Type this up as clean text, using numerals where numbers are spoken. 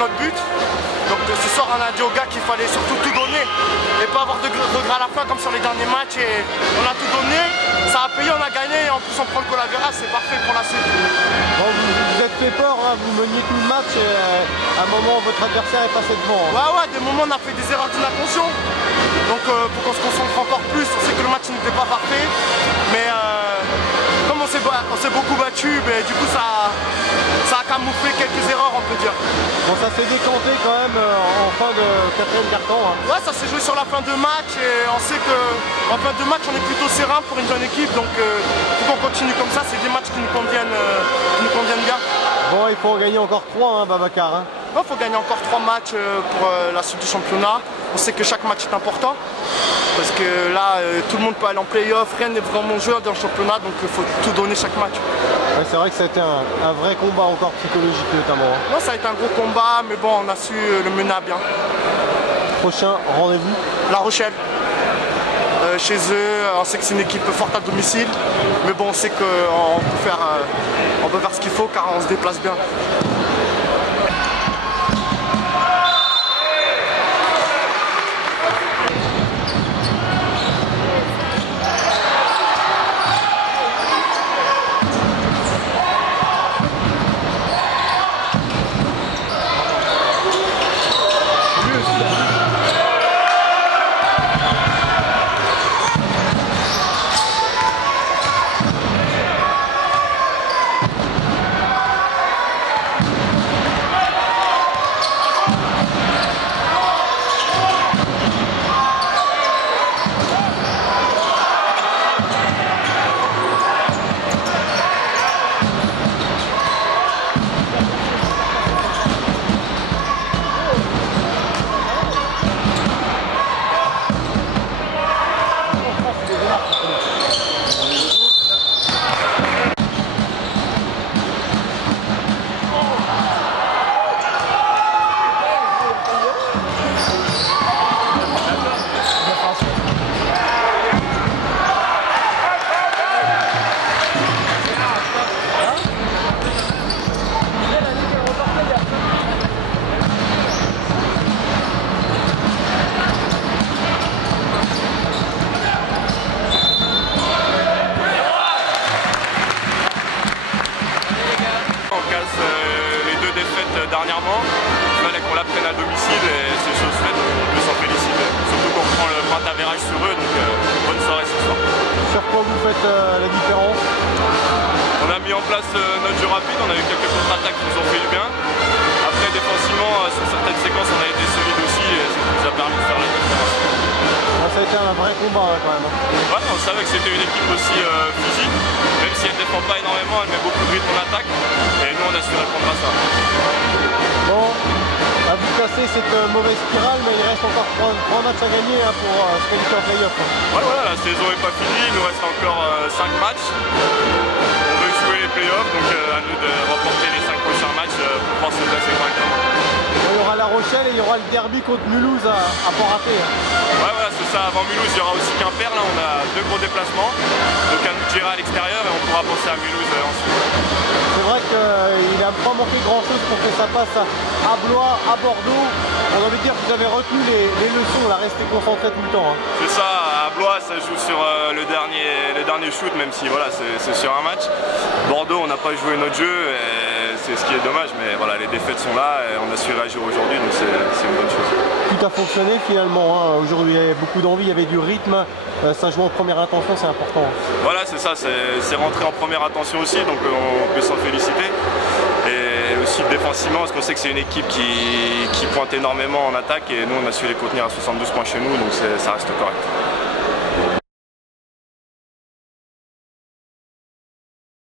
notre but. Donc ce soir on a dit aux gars qu'il fallait surtout tout donner et pas avoir de regrets à la fin comme sur les derniers matchs. Et on a tout donné, ça a payé, on a gagné et en plus on prend le goal à Vera, c'est parfait pour la suite. Bon, vous êtes fait peur, hein, vous meniez tout le match et à un moment votre adversaire est passé devant. Hein. Ouais, des moments on a fait des erreurs d'inattention. Donc pour qu'on se concentre encore plus, on sait que le match n'était pas parfait. Mais comme on s'est beaucoup battu, du coup ça a camouflé quelques erreurs on peut dire. Bon, ça s'est décanté quand même en fin de quatrième quart-temps. Hein. Ouais, ça s'est joué sur la fin de match et on sait qu'en fin de match on est plutôt serein pour une jeune équipe. Donc il faut qu'on continue comme ça, c'est des matchs qui nous conviennent bien. Bon, il faut en gagner encore 3, hein, Babacar. Hein. Il faut gagner encore 3 matchs pour la suite du championnat. On sait que chaque match est important. Parce que là, tout le monde peut aller en play-off, rien n'est vraiment joué dans le championnat, donc il faut tout donner chaque match. Ouais, c'est vrai que ça a été un vrai combat encore psychologique notamment. Hein. Non, ça a été un gros combat, mais bon, on a su le mener à bien. Prochain rendez-vous La Rochelle. Chez eux, on sait que c'est une équipe forte à domicile, mais bon, on sait qu'on peut faire ce qu'il faut car on se déplace bien. Dernièrement, il fallait qu'on la prenne à domicile et c'est chose faite, on peut s'en féliciter. Surtout qu'on prend le point d'avérage sur eux, donc bonne soirée ce soir. Sur quoi vous faites la différence? On a mis en place notre jeu rapide, on a eu quelques contre-attaques qui nous ont fait du bien. Après défensivement, sur certaines séquences on a été solide aussi et ça nous a permis de faire la différence. Ça a été un vrai combat hein, quand même. Ouais, on savait que c'était une équipe aussi physique, même si elle ne défend pas énormément, elle met beaucoup de rythme en attaque et nous on a su répondre à ça. Bon, à vous casser cette mauvaise spirale, mais il reste encore 3 matchs à gagner hein, pour se qualifier en play-off. Hein. Ouais, voilà, la saison n'est pas finie, il nous reste encore 5 matchs. On veut jouer les play-offs, donc à nous de remporter les 5 prochains matchs pour pouvoir se placer correctement. Il y aura La Rochelle et il y aura le derby contre Mulhouse à pas rater. Hein. Ouais, voilà, c'est ça. Avant Mulhouse, il y aura aussi Quimper. Là, on a 2 gros déplacements. Donc à nous de gérer à l'extérieur et on pourra penser à Mulhouse ensuite. C'est vrai qu'il n'a pas manqué grand chose pour que ça passe à Blois, à Bordeaux. On a envie de dire que vous avez retenu les leçons, là, restez concentrés tout le temps. Hein. C'est ça, à Blois ça joue sur le dernier shoot, même si voilà, c'est sur un match. Bordeaux, on n'a pas joué notre jeu, c'est ce qui est dommage, mais voilà, les défaites sont là et on a su réagir aujourd'hui, donc c'est une bonne chose. Tout a fonctionné finalement, hein. Aujourd'hui il y avait beaucoup d'envie, il y avait du rythme, ça joue en première intention, c'est important. Voilà, c'est ça, c'est rentré en première intention aussi, donc on peut s'en féliciter. Et aussi défensivement, parce qu'on sait que c'est une équipe qui pointe énormément en attaque et nous on a su les contenir à 72 points chez nous, donc ça reste correct.